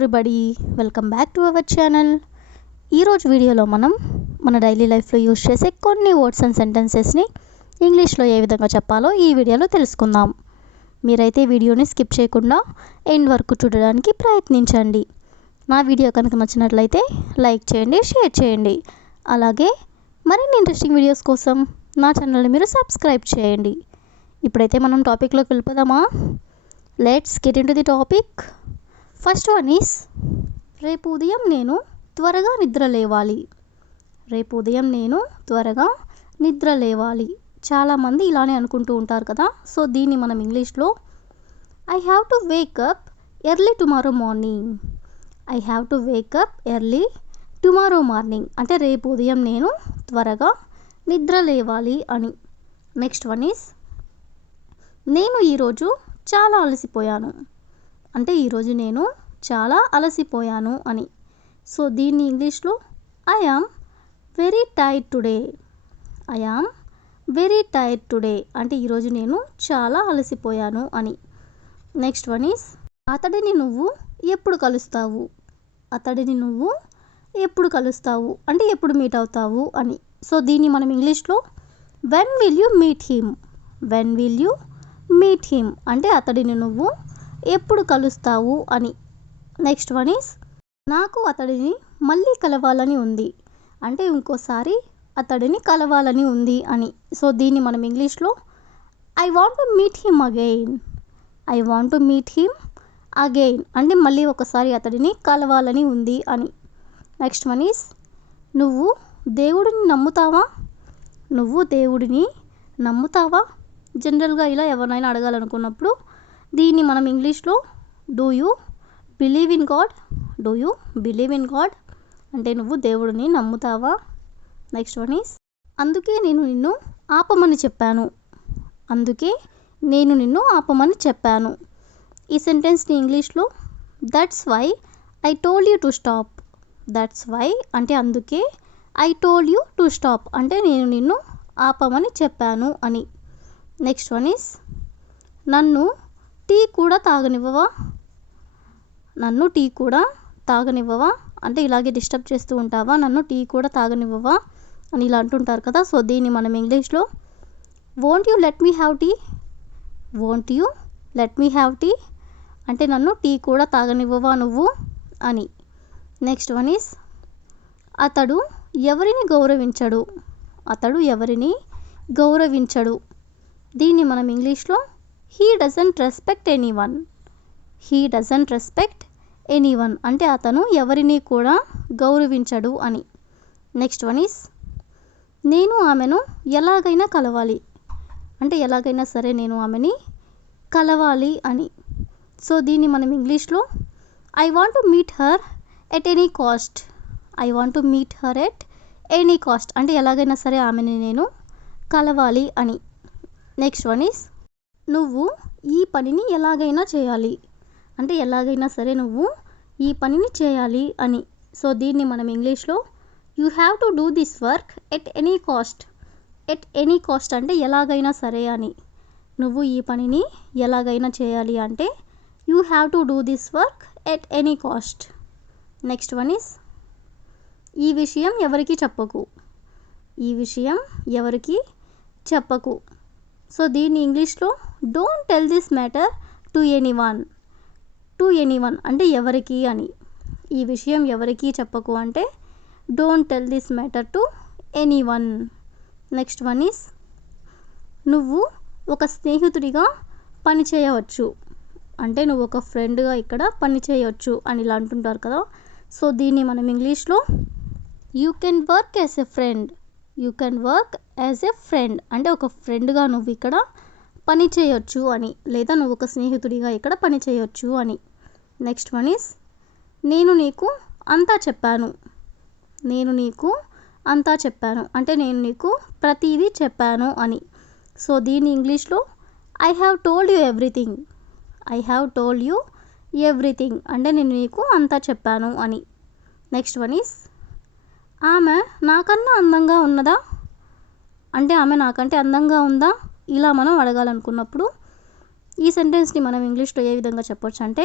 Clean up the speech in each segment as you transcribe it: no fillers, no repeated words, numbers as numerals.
Everybody, welcome back to our channel. ఈరోజు వీడియోలో మనం మన డైలీ లైఫ్లో యూజ్ చేసే కొన్ని వర్డ్స్ అండ్ సెంటెన్సెస్ని ఇంగ్లీష్లో ఏ విధంగా చెప్పాలో ఈ వీడియోలో తెలుసుకుందాం. మీరైతే వీడియోని స్కిప్ చేయకుండా ఎండ్ వరకు చూడడానికి ప్రయత్నించండి. నా వీడియో కనుక నచ్చినట్లయితే లైక్ చేయండి, షేర్ చేయండి. అలాగే మరిన్ని ఇంట్రెస్టింగ్ వీడియోస్ కోసం నా ఛానల్ని మీరు సబ్స్క్రైబ్ చేయండి. ఇప్పుడైతే మనం టాపిక్లోకి వెళ్ళిపోదామా? Let's get in to the topic. First one is, రేపు ఉదయం నేను త్వరగా నిద్ర లేవాలి. రేపు ఉదయం నేను త్వరగా నిద్ర లేవాలి. చాలామంది ఇలానే అనుకుంటూ ఉంటారు కదా. సో దీన్ని మనం ఇంగ్లీష్లో I have to wake up early tomorrow morning. I have to wake up early tomorrow morning అంటే రేపు ఉదయం నేను త్వరగా నిద్ర లేవాలి అని. నెక్స్ట్ వన్ ఈస్, నేను ఈరోజు చాలా అలసిపోయాను. అంటే ఈరోజు నేను చాలా అలసిపోయాను అని. సో దీన్ని ఇంగ్లీష్లో I am very tired today. I am very tired today అంటే ఈరోజు నేను చాలా అలసిపోయాను అని. నెక్స్ట్ వన్ ఈస్, అతడిని నువ్వు ఎప్పుడు కలుస్తావు. అతడిని నువ్వు ఎప్పుడు కలుస్తావు అంటే ఎప్పుడు మీట్ అవుతావు అని. సో దీన్ని మనం ఇంగ్లీష్లో when will you meet him. When will you meet him అంటే అతడిని నువ్వు ఎప్పుడు కలుస్తావు అని. నెక్స్ట్ వన్ ఈస్, నాకు అతడిని మళ్ళీ కలవాలని ఉంది అంటే ఇంకోసారి అతడిని కలవాలని ఉంది అని. సో దీన్ని మనం ఇంగ్లీష్లో I want to meet him again. I want to meet him again అంటే మళ్ళీ ఒకసారి అతడిని కలవాలని ఉంది అని. నెక్స్ట్ వన్ ఈస్, నువ్వు దేవుడిని నమ్ముతావా. నువ్వు దేవుడిని నమ్ముతావా జనరల్గా ఇలా ఎవరినైనా అడగాలనుకున్నప్పుడు దీన్ని మనం ఇంగ్లీష్లో do you believe in God. Do you believe in God అంటే నువ్వు దేవుడిని నమ్ముతావా. నెక్స్ట్ వన్ ఈస్, అందుకే నేను నిన్ను ఆపమని చెప్పాను. అందుకే నేను నిన్ను ఆపమని చెప్పాను. ఈ సెంటెన్స్ని ఇంగ్లీష్లో that's why I told you to stop. That's why అంటే అందుకే, I told you to stop అంటే నేను నిన్ను ఆపమని చెప్పాను అని. నెక్స్ట్ వన్ ఈస్, నన్ను టీ కూడా తాగనివ్వవా. నన్ను టీ కూడా తాగనివ్వవా అంటే ఇలాగే డిస్టర్బ్ చేస్తూ ఉంటావా, నన్ను టీ కూడా తాగనివ్వవా అని ఇలా అంటుంటారు కదా. సో దీన్ని మనం ఇంగ్లీష్లో won't you let me have tea. Won't you let me have tea అంటే నన్ను టీ కూడా తాగనివ్వవా నువ్వు అని. నెక్స్ట్ వన్ ఈస్, అతడు ఎవరిని గౌరవించడు. అతడు ఎవరిని గౌరవించడు. దీన్ని మనం ఇంగ్లీష్లో he doesn't respect any one. He doesn't respect any one అంటే అతను ఎవరిని కూడా గౌరవించడు అని. నెక్స్ట్ వన్ ఈస్, నేను ఆమెను ఎలాగైనా కలవాలి అంటే ఎలాగైనా సరే నేను ఆమెని కలవాలి అని. సో దీన్ని మనం ఇంగ్లీష్లో I want to meet her at any cost. I want to meet her at any cost అంటే ఎలాగైనా సరే ఆమెని నేను కలవాలి అని. నెక్స్ట్ వన్ ఈస్, నువ్వు ఈ పనిని ఎలాగైనా చేయాలి అంటే ఎలాగైనా సరే నువ్వు ఈ పనిని చేయాలి అని. సో దీన్ని మనం ఇంగ్లీష్లో you have to do this work at any cost. At any cost అంటే ఎలాగైనా సరే అని. నువ్వు ఈ పనిని ఎలాగైనా చేయాలి అంటే you have to do this work at any cost. Next one is, ఈ విషయం ఎవరికి చెప్పకు. ఈ విషయం ఎవరికి చెప్పకు. సో దీన్ని ఇంగ్లీష్లో don't tell this matter to anyone. To anyone అంటే ఎవరికి అని. ఈ విషయం ఎవరికి చెప్పకు అంటే don't tell this matter to anyone. Next one is, నువ్వు ఒక స్నేహితుడిగా పని చేయవచ్చు అంటే నువ్వు ఒక ఫ్రెండ్గా ఇక్కడ పని చేయవచ్చు అని ఇలా అంటుంటారు కదా. సో దీన్ని మనం ఇంగ్లీష్లో you can work as a friend. You can work as a friend అంటే ఒక ఫ్రెండ్గా నువ్వు ఇక్కడ పని చేయొచ్చు అని, లేదా నువ్వు ఒక స్నేహితుడిగా ఇక్కడ పని చేయొచ్చు అని. నెక్స్ట్ వన్ ఈస్, నేను నీకు అంతా చెప్పాను. నేను నీకు అంతా చెప్పాను అంటే నేను నీకు ప్రతిదీ చెప్పాను అని. సో దీన్ని ఇంగ్లీష్లో I have told you everything. I have told you everything అంటే నేను నీకు అంతా చెప్పాను అని. నెక్స్ట్ వన్ ఈస్, ఆమె నాకన్నా అందంగా ఉన్నదా అంటే ఆమె నాకంటే అందంగా ఉందా ఇలా మనం అడగాలనుకున్నప్పుడు ఈ సెంటెన్స్ని మనం ఇంగ్లీష్లో ఏ విధంగా చెప్పొచ్చు అంటే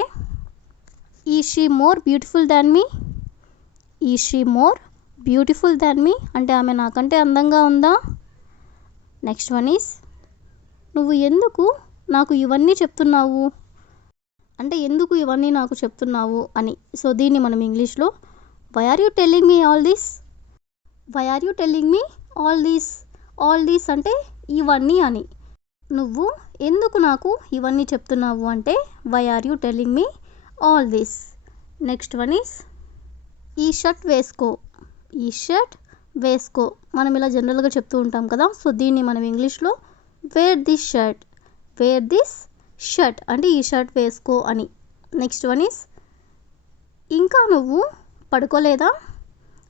is she more beautiful than me? Is she more beautiful than me అంటే ఆమె నాకంటే అందంగా ఉందా? నెక్స్ట్ వన్ ఈజ్ నువ్వు ఎందుకు నాకు ఇవన్నీ చెప్తున్నావు అంటే ఎందుకు ఇవన్నీ నాకు చెప్తున్నావు అని. సో దీన్ని మనం ఇంగ్లీష్లో why are you telling me all this? Why are you telling me all this? All this అంటే ఇవన్నీ అని. నువ్వు ఎందుకు నాకు ఇవన్నీ చెప్తున్నావు అంటే why are you telling me all this. Next one is ఈ షర్ట్ వేసుకో. ఈ షర్ట్ వేసుకో మనం ఇలా జనరల్గా చెప్తూ ఉంటాం కదా. సో దీన్ని మనం ఇంగ్లీష్లో wear this shirt. Wear this shirt అంటే ఈ షర్ట్ వేసుకో అని. నెక్స్ట్ వన్ ఈస్ ఇంకా నువ్వు పడుకోలేదా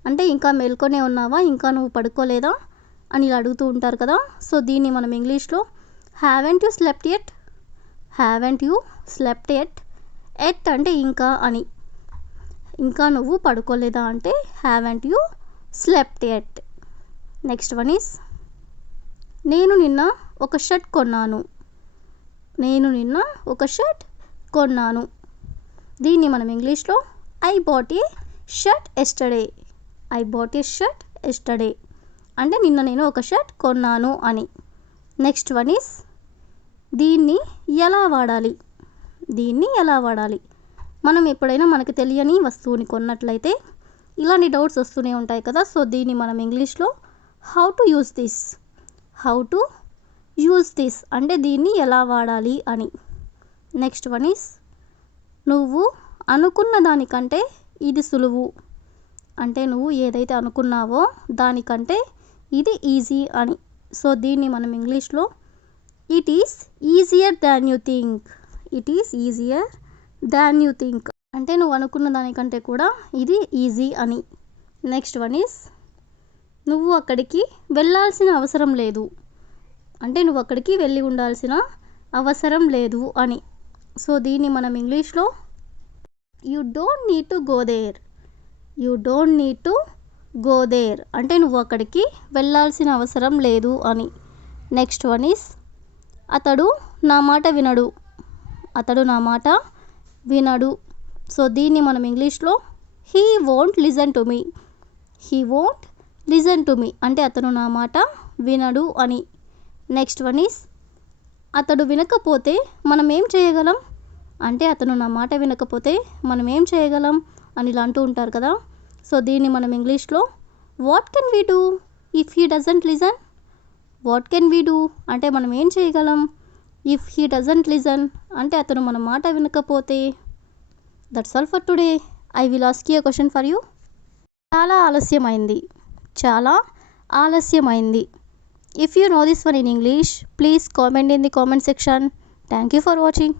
అంటే ఇంకా మేల్కొనే ఉన్నావా, ఇంకా నువ్వు పడుకోలేదా అని ఇలా అడుగుతూ ఉంటారు కదా. సో దీన్ని మనం ఇంగ్లీష్లో haven't you slept at. Haven't you slept at. At అంటే ఇంకా అని. ఇంకా నువ్వు పడుకోలేదా అంటే haven't you slept at. Next one is నేను నిన్న ఒక షర్ట్ కొన్నాను. నేను నిన్న ఒక షర్ట్ కొన్నాను. దీన్ని మనం ఇంగ్లీష్లో I bought a shirt yesterday. I bought a shirt yesterday అంటే నిన్న నేను ఒక షర్ట్ కొన్నాను అని. నెక్స్ట్ వన్ ఈస్ దీన్ని ఎలా వాడాలి. దీన్ని ఎలా వాడాలి మనం ఎప్పుడైనా మనకు తెలియని వస్తువుని కొన్నట్లయితే ఇలాంటి డౌట్స్ వస్తూనే ఉంటాయి కదా. సో దీన్ని మనం ఇంగ్లీష్లో how to use this. How to use this అంటే దీన్ని ఎలా వాడాలి అని. నెక్స్ట్ వన్ ఈస్ నువ్వు అనుకున్న దానికంటే ఇది సులువు అంటే నువ్వు ఏదైతే అనుకున్నావో దానికంటే ఇది ఈజీ అని. సో దీన్ని మనం ఇంగ్లీష్లో it is easier than you think. It is easier than you think అంటే నువ్వు అనుకున్న దానికంటే కూడా ఇది ఈజీ అని. నెక్స్ట్ వన్ ఈస్ నువ్వు అక్కడికి వెళ్ళాల్సిన అవసరం లేదు అంటే నువ్వు అక్కడికి వెళ్ళి ఉండాల్సిన అవసరం లేదు అని. సో దీన్ని మనం ఇంగ్లీష్లో you don't need to go there. You don't need to go there అంటే నువ్వు అక్కడికి వెళ్ళాల్సిన అవసరం లేదు అని. నెక్స్ట్ వన్ ఈస్ అతడు నా మాట వినడు. అతడు నా మాట వినడు. సో దీన్ని మనం ఇంగ్లీష్లో he won't listen to me. He won't listen to me అంటే అతను నా మాట వినడు అని. నెక్స్ట్ వన్ ఈస్ అతడు వినకపోతే మనం ఏం చేయగలం అంటే అతను నా మాట వినకపోతే మనం ఏం చేయగలం అని ఇలా అంటూ ఉంటారు కదా. సో దీన్ని మనం ఇంగ్లీష్లో what can we do if he doesn't listen. What can we do అంటే మనం ఏం చేయగలం ఇఫ్ హీ డజంట్ లిజన్ అంటే అతను మన మాట వినకపోతే. That's all for today. I will ask you a question for you. చాలా ఆలస్యమైంది. చాలా ఆలస్యమైంది. If you know this one in English, please comment in the comment section. Thank you for watching.